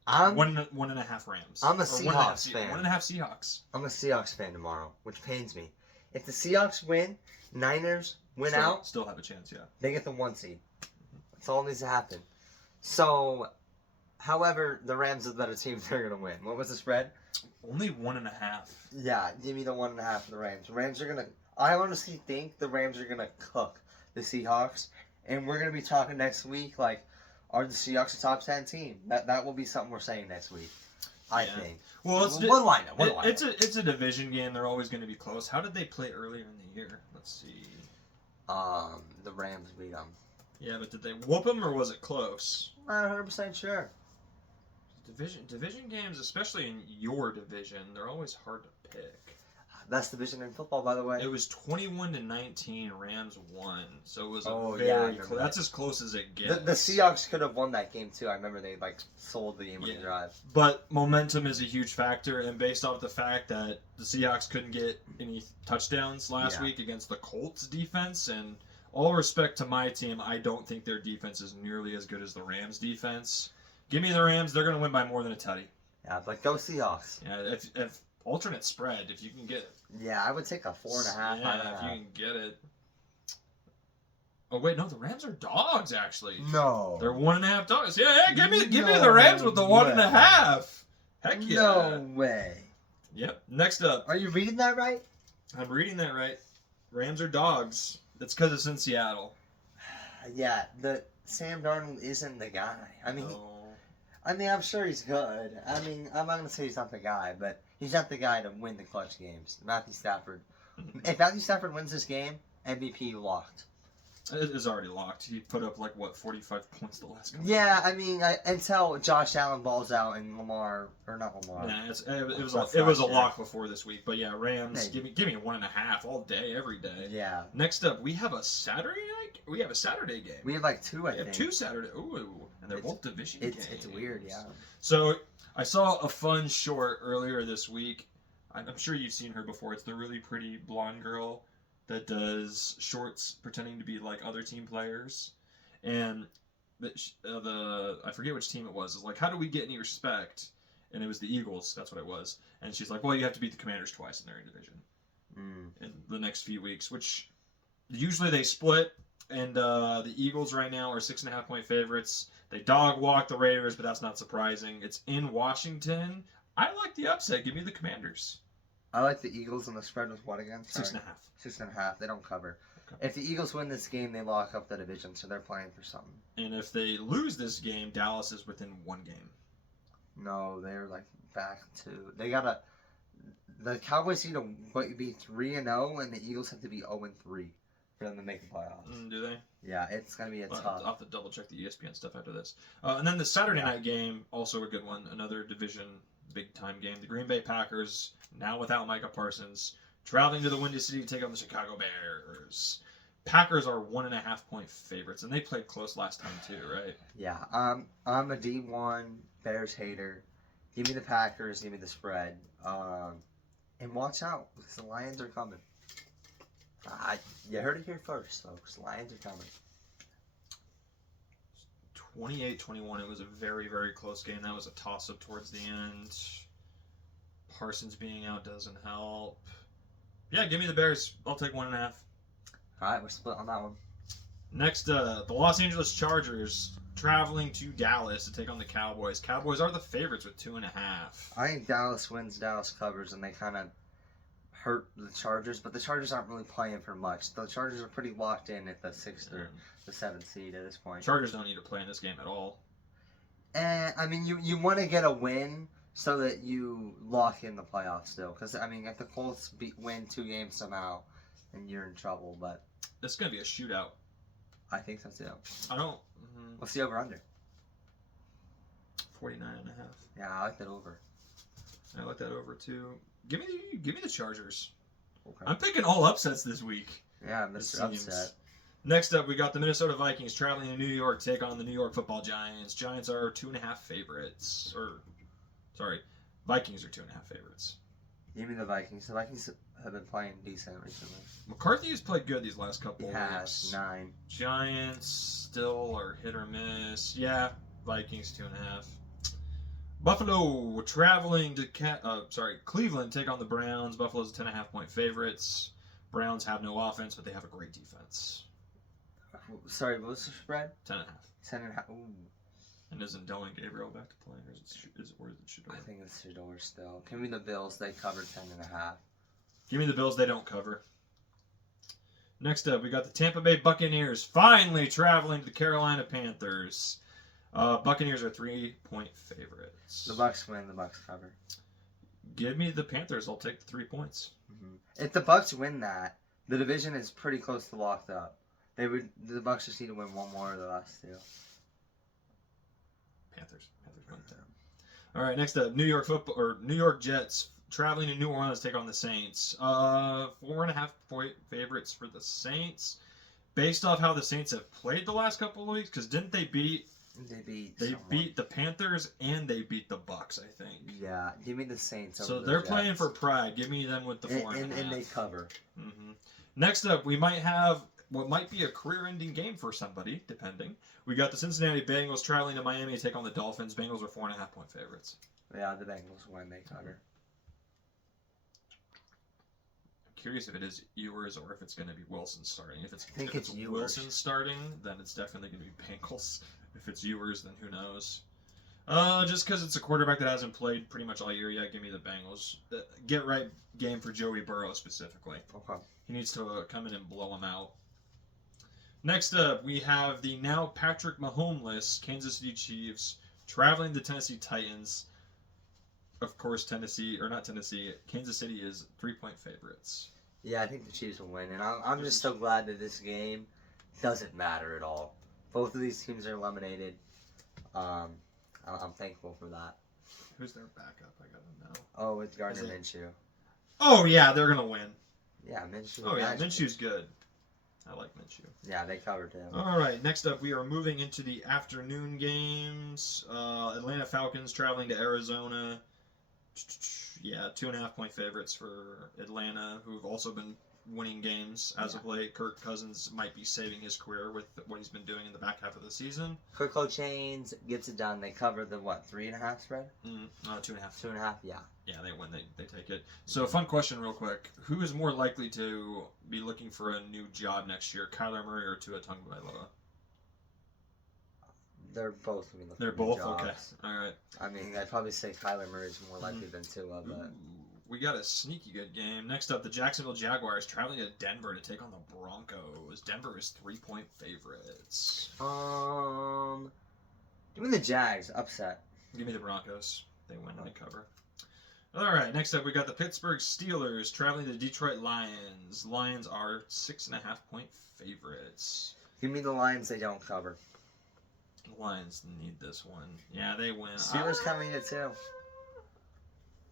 I'm 1.5 Rams. I'm a Or Seahawks fan. 1.5 Seahawks. I'm a Seahawks fan tomorrow, which pains me. If the Seahawks win, Niners win out, Still have a chance, yeah. they get the 1 seed. That's all that needs to happen. So, however, the Rams are the better team. They're gonna win. What was the spread? Only 1.5. Yeah, give me the 1.5 for the Rams. The Rams are gonna I honestly think the Rams are gonna cook the Seahawks, and we're gonna be talking next week. Like, are the Seahawks a top 10 team? That will be something we're saying next week. I think. Well, one line. It's a division game. They're always going to be close. How did they play earlier in the year? Let's see. The Rams beat them. Yeah, but did they whoop them or was it close? Not 100% sure. Division games, especially in your division, they're always hard to pick. Best division in football, by the way. It was 21-19. Rams won, so it was very close. That's as close as it gets. The Seahawks could have won that game too. I remember they sold the game-winning drive. But momentum is a huge factor, and based off the fact that the Seahawks couldn't get any touchdowns last week against the Colts defense, and all respect to my team, I don't think their defense is nearly as good as the Rams defense. Give me the Rams; they're going to win by more than a tutty. Yeah, but go Seahawks. Yeah, if alternate spread, if you can get it. Yeah, I would take a 4.5. Yeah, if you can get it. Oh wait, no, the Rams are dogs actually. No, they're 1.5 dogs. Yeah, give me the Rams with the 1.5. Heck yeah. No way. Yep. Next up. Are you reading that right? I'm reading that right. Rams are dogs. That's because it's in Seattle. Yeah, the Sam Darnold isn't the guy. I'm sure he's good. I'm not gonna say he's not the guy, but he's not the guy to win the clutch games. Matthew Stafford. If Matthew Stafford wins this game, MVP locked. It is already locked. He put up 45 points the last couple. Yeah, until Josh Allen balls out and Lamar or not Lamar. Nah, it was a lock before this week. But yeah, Rams. Give me 1.5 all day, every day. Yeah. Next up, we have a Saturday night. We have a Saturday game. We have two. I think. Two Saturday. Ooh, and they're both division games. It's weird, yeah. So I saw a fun short earlier this week. I'm sure you've seen her before. It's the really pretty blonde girl that does shorts pretending to be like other team players, and I forget which team it was. It's like, how do we get any respect? And it was the Eagles. That's what it was. And she's like, well, you have to beat the Commanders twice in their division in the next few weeks, which usually they split. And the Eagles right now are 6.5 point favorites. They dog walk the Raiders, but that's not surprising. It's in Washington. I like the upset. Give me the Commanders. I like the Eagles, and the spread was what again? 6.5. 6.5. They don't cover. Okay. If the Eagles win this game, they lock up the division, so they're playing for something. And if they lose this game, Dallas is within one game. No, they're back to. They gotta. The Cowboys need to be 3-0, and the Eagles have to be 0-3 for them to make the playoffs. Do they? Yeah, it's gonna be tough. I'll have to double check the ESPN stuff after this. And then the Saturday night game, also a good one. Another division big time game. The Green Bay Packers, now without Micah Parsons, traveling to the Windy City to take on the Chicago Bears. Packers are 1.5 point favorites, and they played close last time too, right? Yeah, I'm a D1 Bears hater. Give me the Packers. Give me the spread. And watch out, because the Lions are coming. You heard it here first, folks. The Lions are coming. 28-21. It was a very, very close game. That was a toss-up towards the end. Parsons being out doesn't help. Yeah, give me the Bears. I'll take 1.5. All right, we're split on that one. Next, the Los Angeles Chargers traveling to Dallas to take on the Cowboys. Cowboys are the favorites with 2.5. I think Dallas wins, Dallas covers, and they kind of hurt the Chargers, but the Chargers aren't really playing for much. The Chargers are pretty locked in at the 6th or the 7th seed at this point. Chargers don't need to play in this game at all. You want to get a win so that you lock in the playoffs still. Because, if the Colts win 2 games somehow, then you're in trouble. But it's going to be a shootout. I think so too. I don't. What's the over-under? 49.5. Yeah, I like that over. I like that over too. Give me the Chargers. Okay. I'm picking all upsets this week. Yeah, Mr. Upset. Next up, we got the Minnesota Vikings traveling to New York to take on the New York Football Giants. Giants are 2.5 favorites. Vikings are 2.5 favorites. Give me the Vikings. The Vikings have been playing decent recently. McCarthy has played good these last couple of weeks. 9. Giants still are hit or miss. Yeah, Vikings 2.5. Buffalo traveling to Cleveland take on the Browns. Buffalo's 10.5 point favorites. Browns have no offense, but they have a great defense. Sorry, what was the spread? 10.5. 10.5. Ooh. And isn't Dylan Gabriel back to play, or is it Shador? I think it's Shador still. Give me the Bills. They covered 10.5. Give me the Bills. They don't cover. Next up, we got the Tampa Bay Buccaneers finally traveling to the Carolina Panthers. Buccaneers are 3-point favorites. The Bucks win. The Bucks cover. Give me the Panthers. I'll take the 3 points. If the Bucks win that, the division is pretty close to locked up. The Bucks just need to win one more of the last two. Panthers win that. All right, next up, New York Jets traveling to New Orleans to take on the Saints. 4.5-point favorites for the Saints, based off how the Saints have played the last couple of weeks. Because didn't they beat? They beat the Panthers and they beat the Bucks, I think. Yeah, give me the Saints. So they're playing for pride. Give me them with the 4.5. And they cover. Next up, we might have what might be a career-ending game for somebody, depending. We got the Cincinnati Bengals traveling to Miami to take on the Dolphins. Bengals are 4.5-point favorites. Yeah, the Bengals win. They cover. I'm curious if it is Ewers or if it's going to be Wilson starting. If it's Ewers. Wilson starting, then it's definitely going to be Bengals. If it's Ewers, then who knows? Just because it's a quarterback that hasn't played pretty much all year yet, give me the Bengals. Get right game for Joey Burrow specifically. Okay. He needs to come in and blow him out. Next up, we have the now Patrick Mahomes-less Kansas City Chiefs traveling to Tennessee Titans. Of course, Kansas City is 3-point favorites. Yeah, I think the Chiefs will win, and I'm just so glad that this game doesn't matter at all. Both of these teams are eliminated. I'm thankful for that. Who's their backup? I gotta know. Oh, it's Gardner Minshew. Oh yeah, they're gonna win. Yeah, Minshew. Oh yeah, Minshew's good. I like Minshew. Yeah, they covered him. All right, next up, we are moving into the afternoon games. Atlanta Falcons traveling to Arizona. Yeah, 2.5-point favorites for Atlanta, who've also been winning games as of late. Kirk Cousins might be saving his career with what he's been doing in the back half of the season. Kirk Chains gets it done. They cover the 3.5 spread? 2.5. 2.5, yeah. Yeah, they win. They take it. So, fun question, real quick: who is more likely to be looking for a new job next year, Kyler Murray or Tua Tagovailoa? They're both going to be looking They're for both jobs. okay. All right. I mean, I'd probably say Kyler Murray's more likely than Tua, but we got a sneaky good game. Next up, the Jacksonville Jaguars traveling to Denver to take on the Broncos. Denver is 3-point favorites. Give me the Jags. Upset. Give me the Broncos. They win and they cover. All right, next up, we got the Pittsburgh Steelers traveling to the Detroit Lions. Lions are 6.5-point favorites. Give me the Lions. They don't cover. The Lions need this one. Yeah, they win. Steelers coming in too.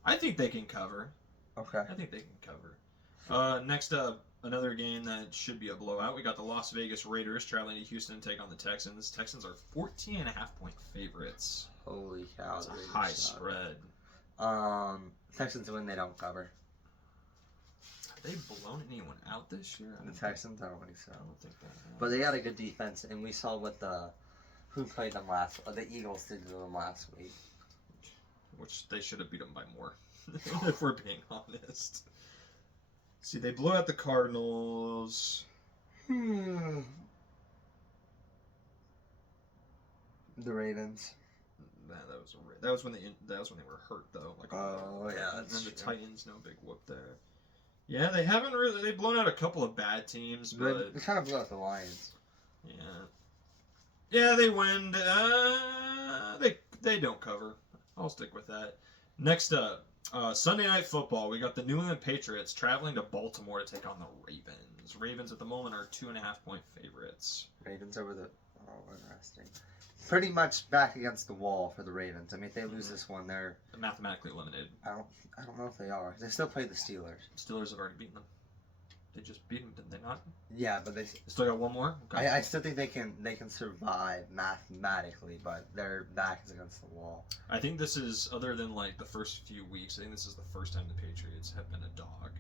I think they can cover. Okay. I think they can cover. Next up, another game that should be a blowout. We got the Las Vegas Raiders traveling to Houston to take on the Texans. Texans are 14.5-point favorites. Holy cow. That's a high spread. Texans win. They don't cover. Have they blown anyone out this year? The Texans, I don't think so. I don't think that. But they got a good defense, and we saw what who played them the Eagles did to them last week. Which they should have beat them by more, if we're being honest. See, they blew out the Cardinals. The Ravens. That was when they were hurt though. And then the Titans, no big whoop there. Yeah, they haven't really. They've blown out a couple of bad teams, but they kind of blew out the Lions. Yeah, they win. They don't cover. I'll stick with that. Next up, Sunday Night Football. We got the New England Patriots traveling to Baltimore to take on the Ravens. Ravens at the moment are 2.5-point favorites. Ravens over the. Oh, interesting. Pretty much back against the wall for the Ravens. I mean, if they lose this one, they're mathematically eliminated. I don't know if they are. They still play the Steelers. Steelers have already beaten them. They just beat them, did they not? Yeah, but they still got one more. Okay. I still think they can survive mathematically, but their back is against the wall. I think this is, other than like the first few weeks, I think this is the first time the Patriots have been a dog.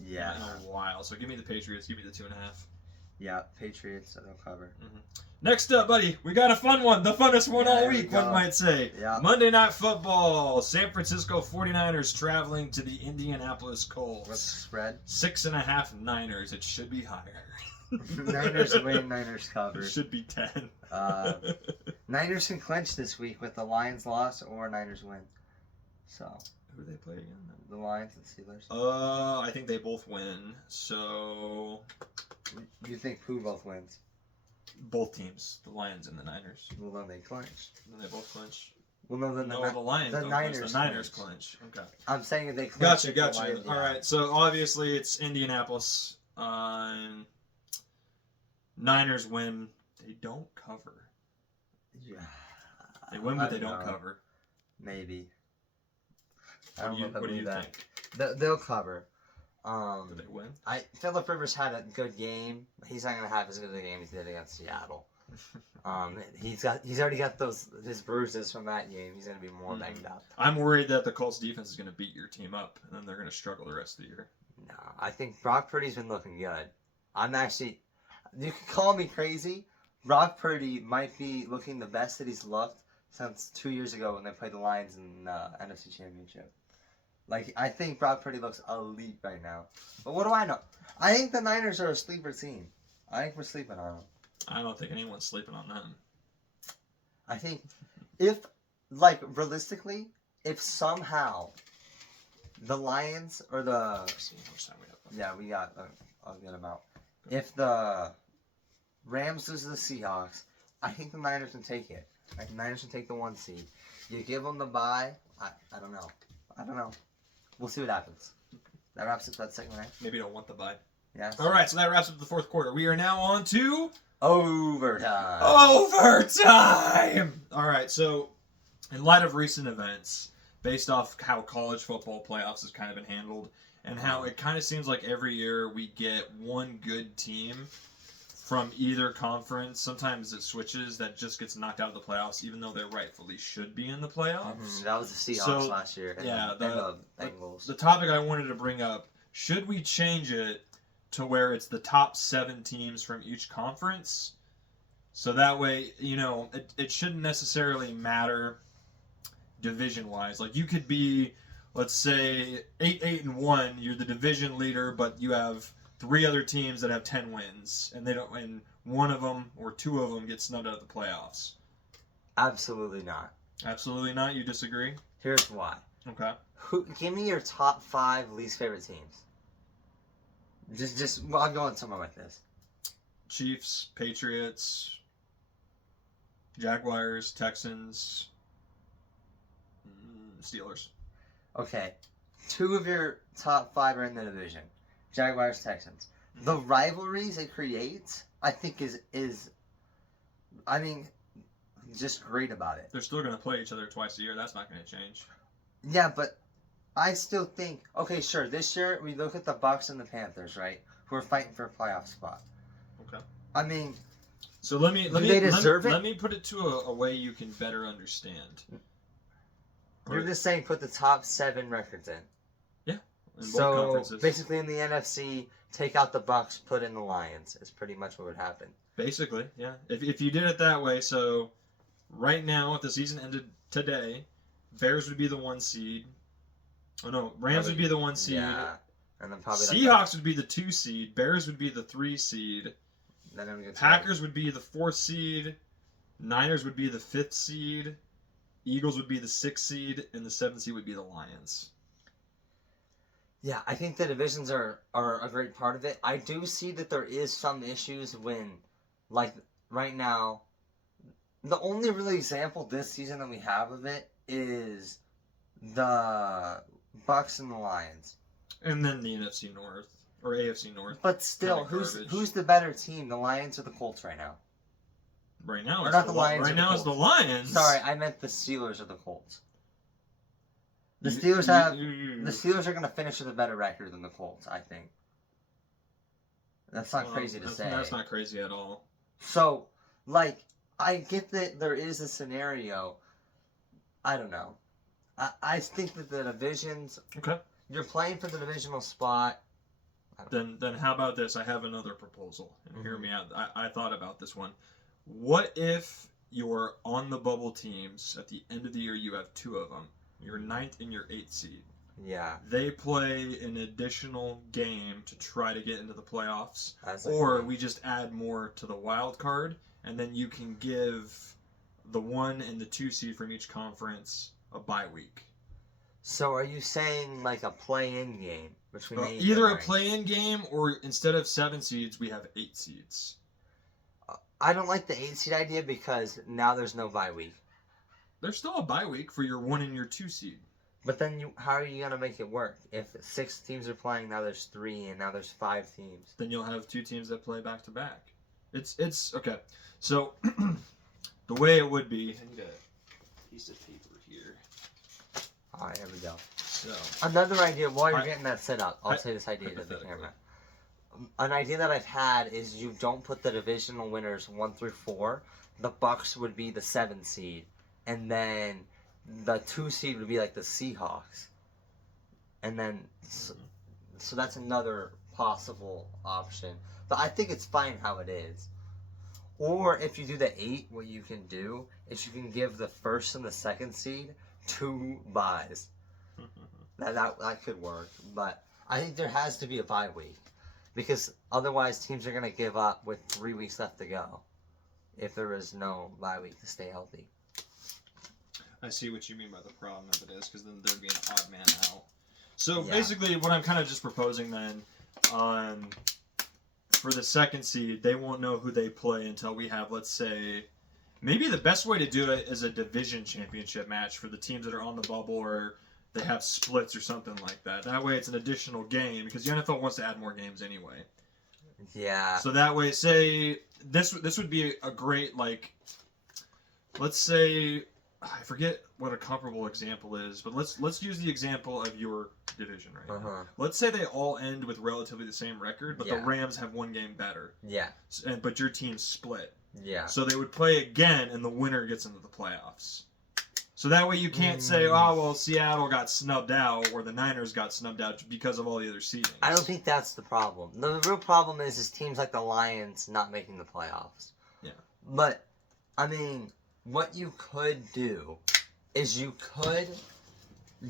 Yeah. In a while. So give me the Patriots. Give me the 2.5. Yeah, Patriots. They'll cover. Next up, buddy, we got a fun one. The funnest one all week, one might say. Yeah. Monday Night Football. San Francisco 49ers traveling to the Indianapolis Colts. What's the spread? 6.5 Niners. It should be higher. Niners win. Niners cover. It should be 10. Niners can clinch this week with the Lions loss or Niners win. So. Who do they play again? The Lions and Steelers. I think they both win. So You think who both wins? Both teams, the Lions and the Niners. Well, then they clinch. Then they both clinch. Well, no, then No, the Lions the don't Niners clinch. The Niners clinch. Okay. I'm saying if they clinch. Gotcha. Yeah. All right. So obviously it's Indianapolis. Niners win. They don't cover. Yeah. They win, but they don't cover. Maybe. What do you think? They'll cover. Do they win? Phillip Rivers had a good game. He's not gonna have as good a game as he did against Seattle. He's already got his bruises from that game. He's gonna be more banged up. I'm worried that the Colts defense is gonna beat your team up, and then they're gonna struggle the rest of the year. No, I think Brock Purdy's been looking good. You can call me crazy. Brock Purdy might be looking the best that he's looked since 2 years ago when they played the Lions in the NFC Championship. Like, I think Brock Purdy looks elite right now. But what do I know? I think the Niners are a sleeper team. I think we're sleeping on them. I don't think anyone's sleeping on them. I think realistically, if somehow the Lions or the... See how much time we have left. Yeah, we got a good amount. If the Rams lose to the Seahawks, I think the Niners can take it. Like, the Niners can take the 1 seed. You give them the bye. I don't know. We'll see what happens. That wraps up that segment, right? Maybe you don't want the bye. Yes. All right, so that wraps up the fourth quarter. We are now on to overtime. Overtime! All right, so in light of recent events, based off how college football playoffs has kind of been handled, and how it kind of seems like every year we get one good team from either conference. Sometimes it switches that just gets knocked out of the playoffs, even though they rightfully should be in the playoffs. Mm-hmm. That was the Seahawks last year. Yeah, the Bengals. The topic I wanted to bring up, should we change it to where it's the top 7 teams from each conference? So that way, it shouldn't necessarily matter division-wise. Like, you could be, let's say, 8-1, you're the division leader, but you have 3 other teams that have 10 wins, and one of them or 2 of them get snubbed out of the playoffs. Absolutely not. Absolutely not? You disagree? Here's why. Okay. Give me your top 5 least favorite teams. I'll go on somewhere like this. Chiefs, Patriots, Jaguars, Texans, Steelers. Okay. 2 of your top 5 are in the division. Jaguars, Texans. The rivalries it creates, I think is just great about it. They're still going to play each other twice a year. That's not going to change. Yeah, but I still think, okay, sure, this year we look at the Bucs and the Panthers, right? Who are fighting for a playoff spot. Okay. I mean, so let me put it to a way you can better understand. You're just saying put the top 7 records in. Yeah. In both so conferences. basically in the NFC, take out the Bucs, put in the Lions. Is pretty much what would happen. Basically, yeah. If you did it that way, so right now, if the season ended today, Bears would be the 1 seed. Oh no, Rams would be the 1 seed. Yeah. And then probably Seahawks would be the 2 seed. Bears would be the 3 seed. Packers would be the 4th seed. Niners would be the 5th seed. Eagles would be the 6th seed, and the 7th seed would be the Lions. Yeah, I think the divisions are a great part of it. I do see that there is some issues when, like, right now, the only real example this season that we have of it is the Bucs and the Lions. And then the NFC North, or AFC North. But still, who's the better team, the Lions or the Colts right now? Right now, it's the Lions. Right now, it's the Lions. Sorry, I meant the Steelers or the Colts. The Steelers the Steelers are going to finish with a better record than the Colts, I think. That's not crazy to say. That's not crazy at all. So, like, I get that there is a scenario. I don't know. I think that the divisions. Okay. You're playing for the divisional spot. Then how about this? I have another proposal. And hear me out. I thought about this one. What if your on the bubble teams at the end of the year you have 2 of them? Your 9th and your 8th seed. Yeah. They play an additional game to try to get into the playoffs. Or we just add more to the wild card, and then you can give the 1 and the 2 seed from each conference a bye week. So are you saying like a play-in game? between 8 Either and a 9. play-in game, or instead of 7 seeds, we have 8 seeds. I don't like the 8 seed idea because now there's no bye week. There's still a bye week for your 1 and your 2 seed. But then how are you gonna make it work? If 6 teams are playing, now there's 3, and now there's 5 teams. Then you'll have 2 teams that play back to back. It's okay. So the way it would be, I need a piece of paper here. All right, here we go. So Another idea while you're getting that set up, I'll say this idea to the hypothetically. camera. An idea that I've had is you don't put the divisional winners 1 through 4. The Bucks would be the 7 seed, and then the 2 seed would be like the Seahawks, and then so that's another possible option. But I think it's fine how it is. Or if you do the 8, what you can do is you can give the 1st and the 2nd seed 2 byes. That could work, but I think there has to be a bye week because otherwise teams are gonna give up with 3 weeks left to go if there is no bye week to stay healthy. I see what you mean by the problem of it is, because then there'd be an odd man out. So Yeah. basically, what I'm kind of just proposing then, for the 2nd seed, they won't know who they play until we have, let's say, maybe the best way to do it is a division championship match for the teams that are on the bubble, or they have splits or something like that. That way, it's an additional game, because the NFL wants to add more games anyway. Yeah. So that way, say this would be a great, like, let's say, I forget what a comparable example is, but let's use the example of your division right now. Let's say they all end with relatively the same record, but the Rams have 1 game better. Yeah. But your team's split. Yeah. So they would play again, and the winner gets into the playoffs. So that way you can't say, oh, well, Seattle got snubbed out, or the Niners got snubbed out because of all the other seedings. I don't think that's the problem. The real problem is teams like the Lions not making the playoffs. Yeah. But, I mean, what you could do is you could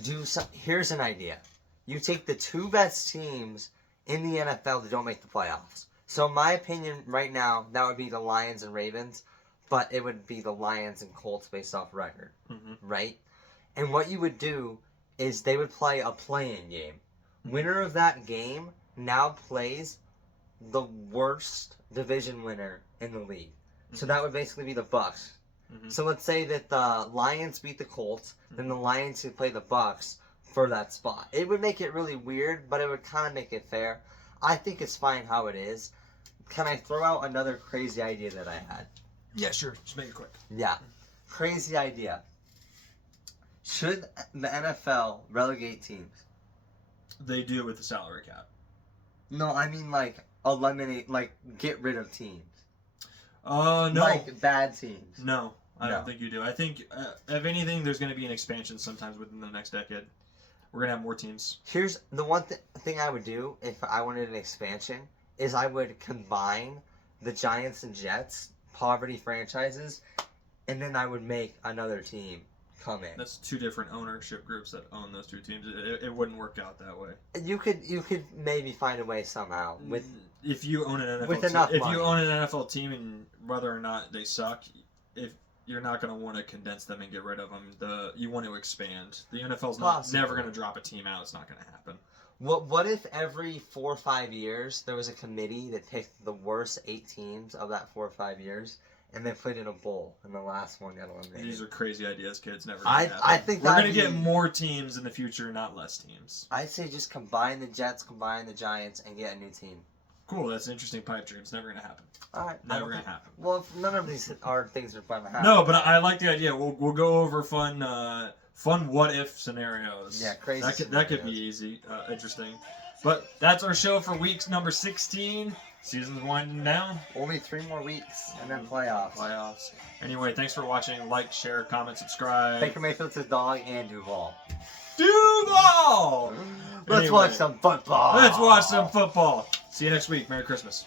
do some... Here's an idea. You take the 2 best teams in the NFL that don't make the playoffs. So, in my opinion, right now, that would be the Lions and Ravens, but it would be the Lions and Colts based off record, right? And what you would do is they would play a play-in game. Winner of that game now plays the worst division winner in the league. So that would basically be the Bucks. So let's say that the Lions beat the Colts, then the Lions would play the Bucks for that spot. It would make it really weird, but it would kind of make it fair. I think it's fine how it is. Can I throw out another crazy idea that I had? Yeah, sure. Just make it quick. Yeah. Crazy idea. Should the NFL relegate teams? They do with the salary cap. No, I mean like eliminate, like get rid of teams. No. Like bad teams. No, I don't think you do. I think, if anything, there's going to be an expansion sometimes within the next decade. We're going to have more teams. Here's the one thing I would do if I wanted an expansion is I would combine the Giants and Jets poverty franchises, and then I would make another team come in. That's 2 different ownership groups that own those 2 teams. It wouldn't work out that way. You could maybe find a way somehow with if you own an NFL with team, enough if money. you own an NFL team and whether or not they suck, if you're not going to want to condense them and get rid of them, you want to expand. The NFL's never going to drop a team out. It's not going to happen. What if every 4 or 5 years there was a committee that picked the worst 8 teams of that 4 or 5 years and they played in a bowl and the last one got eliminated? These are crazy ideas, kids. Never gonna happen. I think we're going to get more teams in the future, not less teams. I'd say just combine the Jets, combine the Giants, and get a new team. Cool, that's an interesting pipe dream. It's never going to happen. All right, Never going to happen. Well, if none of these are things that are fun to happen. No, but I like the idea. We'll go over fun what if scenarios. Yeah, crazy. That could be easy, interesting. But that's our show for week number 16. Season's winding down. Only 3 more weeks and then playoffs. Anyway, thanks for watching. Like, share, comment, subscribe. Baker Mayfield's a dog and Duval. Duval! Let's watch some football. Let's watch some football. See you next week. Merry Christmas.